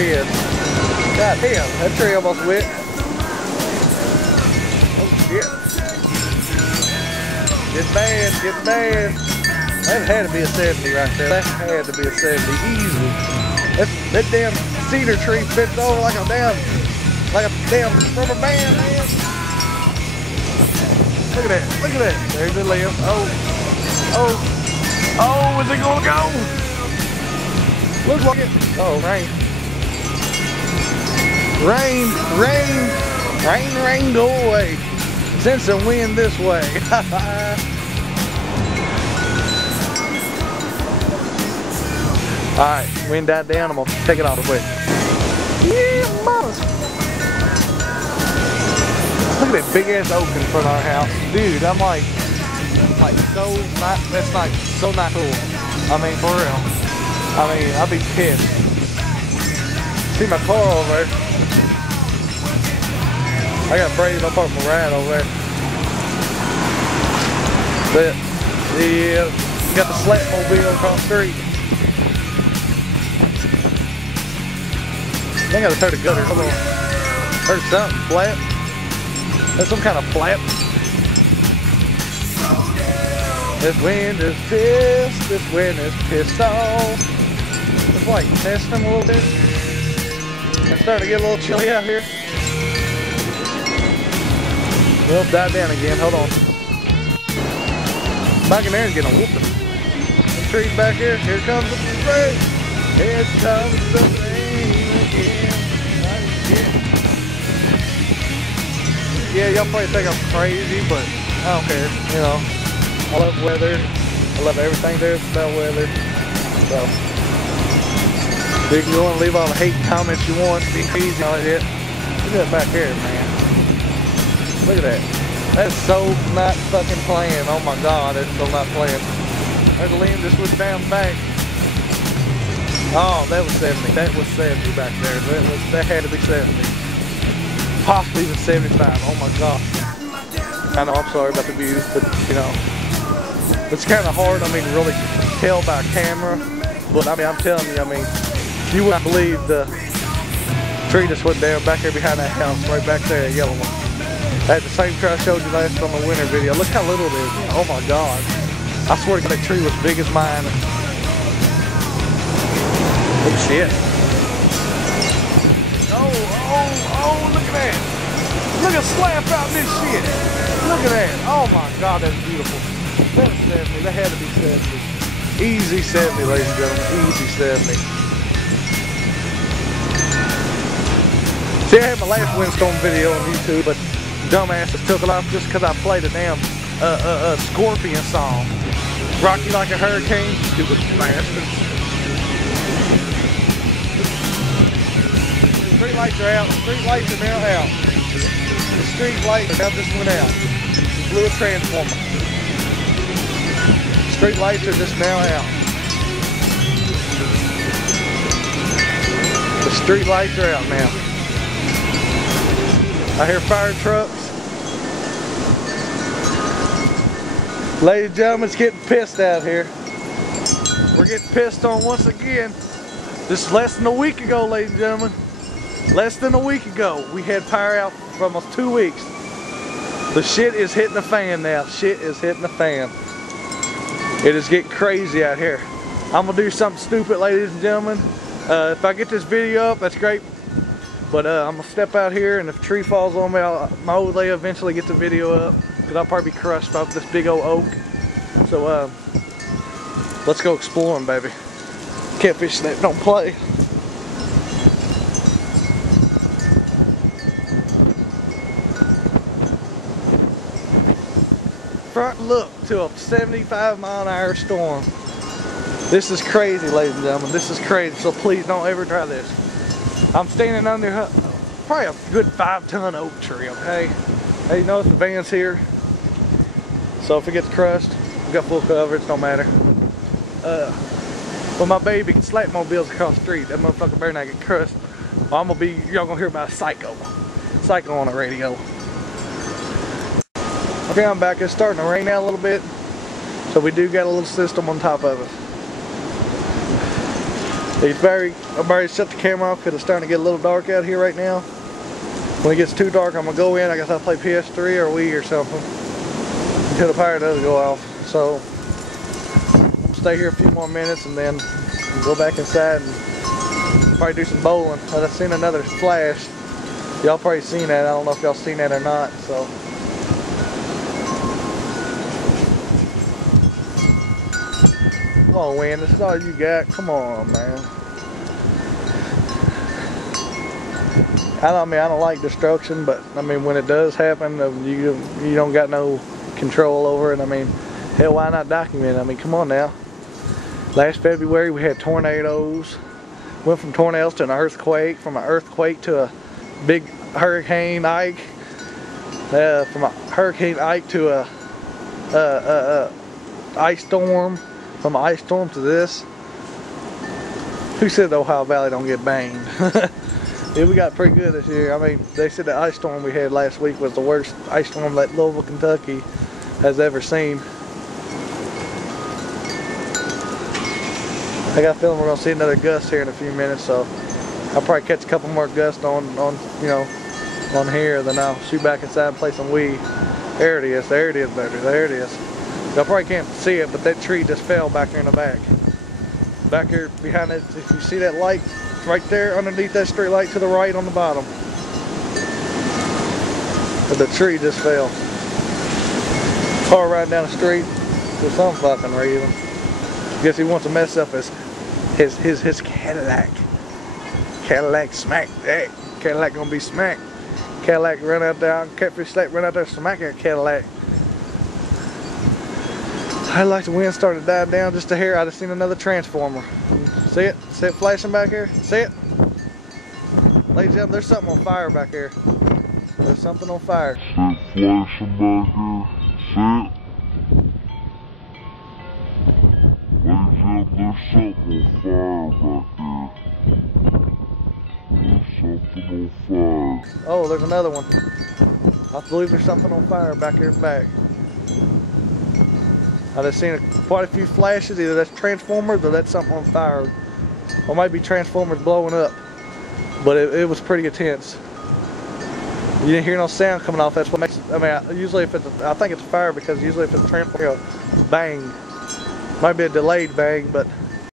wind. God damn, that tree almost went. Oh shit. Getting bad, getting bad. That had to be a 70 right there. That had to be a 70, easy. That damn cedar tree bent over like a damn rubber band, man. Look at that, look at that. There's the limb. Oh, is it gonna go? Looks like it. Oh, rain. Rain, go away. Send some wind this way. Alright, wind died down. I'm gonna take it off quick. Yeah, mamas. Look at that big ass oak in front of our house. Dude, I'm like so not, that's like so not cool. I mean, for real. I mean, I'll be pissed. See my car over there. I got brave up on my ride over there. But, yeah, got the slapmobile across the street. I think I just heard a gutter. Hold on. Heard something. Flap. That's some kind of flap. This wind is pissed. This wind is pissed off. It's like testing a little bit. It's starting to get a little chilly out here. Well, died down again. Hold on. Back in there and getting a whooping. The trees back here. Here comes the rain. Here comes the rain again. Yeah, y'all probably think I'm crazy, but I don't care. You know, I love weather. I love everything there about weather. So, you can go and leave all the hate comments you want. Be crazy on it. Look at that back here, man. Look at that. That's so not fucking playing. Oh my god, that's so not playing. There's a limb just went down back. Oh, that was 70. That was 70 back there. That had to be 70. Possibly even 75. Oh my god. I know, I'm sorry about the views, but you know, it's kind of hard. I mean, to really tell by camera. But I mean, I'm telling you, I mean, you wouldn't believe the tree just went down back there behind that house, right back there, that yellow one. That's the same tree I showed you last on the winter video. Look how little it is. Oh my god. I swear to God, that tree was big as mine. Oh shit. Oh, look at that. Look at slap out this shit. Look at that. Oh my god, that's beautiful. That was 70. That had to be 70. Easy 70, ladies and gentlemen. Easy 70. See, I had my last windstorm video on YouTube, but dumbass just took it off just because I played a damn Scorpion song. Rock You Like a Hurricane, stupid bastard. The street lights are out. The street lights are now out. The street lights just went out. Blew a transformer. Street lights are just now out. The street lights are out now. I hear fire trucks. Ladies and gentlemen, it's getting pissed out here. We're getting pissed on once again. This is less than a week ago, ladies and gentlemen. Less than a week ago, we had power out for almost 2 weeks. The shit is hitting the fan now. Shit is hitting the fan. It is getting crazy out here. I'm gonna do something stupid, ladies and gentlemen. If I get this video up, that's great. But I'm gonna step out here, and if a tree falls on me, my old lady eventually get the video up, because I'll probably be crushed off this big old oak. So let's go exploring, baby. Catfish that don't play. Front look to a 75-mile-an-hour storm. This is crazy, ladies and gentlemen. This is crazy. So please don't ever try this. I'm standing under probably a good 5-ton oak tree, okay? Hey, you notice the van's here. So if it gets crushed, we got full coverage, don't matter. Well, my baby slapmobile's across the street. That motherfucker better not get crushed. Well, y'all gonna hear about a psycho on the radio. Okay, I'm back. It's starting to rain out a little bit. So we do got a little system on top of us. I've already shut the camera off because it's starting to get a little dark out here right now. When it gets too dark, I'm going to go in. I guess I'll play PS3 or Wii or something until the power does go off. So, I'll stay here a few more minutes and then go back inside and probably do some bowling. I've seen another flash. Y'all probably seen that. I don't know if y'all seen that or not. So, come on, wind. This is all you got. Come on, man. I don't like destruction, but I mean, when it does happen, you don't got no control over it. I mean, hell, why not document it? I mean, come on now. Last February we had tornadoes. Went from tornadoes to an earthquake, from an earthquake to a big Hurricane Ike, from a Hurricane Ike to a ice storm, from an ice storm to this. Who said the Ohio Valley don't get banged? Yeah, we got pretty good this year. I mean, they said the ice storm we had last week was the worst ice storm that Louisville, Kentucky has ever seen. I got a feeling we're gonna see another gust here in a few minutes, so I'll probably catch a couple more gusts on here, then I'll shoot back inside and play some Wii. There it is, baby, there it is. Y'all probably can't see it, but that tree just fell back here in the back. Back here behind it, if you see that light right there underneath that street light to the right on the bottom. But the tree just fell. Car riding down the street for some fucking reason. Guess he wants to mess up his Cadillac. Cadillac smacked. Hey, Cadillac gonna be smacked. Cadillac run out there, Catfish Lake run out there smacking a Cadillac. I like the wind starting to die down just a hair. I just seen another transformer. See it? See it flashing back here? See it? Ladies and gentlemen, there's something on fire back here. There's something on fire. See it flashing back here? See it? Ladies and gentlemen, there's something on fire back here. There's something on fire. Oh, there's another one. I believe there's something on fire back here in the back. I've just seen quite a few flashes. Either that's transformers or that's something on fire. Or might be transformers blowing up. But it was pretty intense. You didn't hear no sound coming off. That's what makes it. I mean, usually if it's I think it's fire because usually if it's a transformer, it'll bang. Might be a delayed bang, but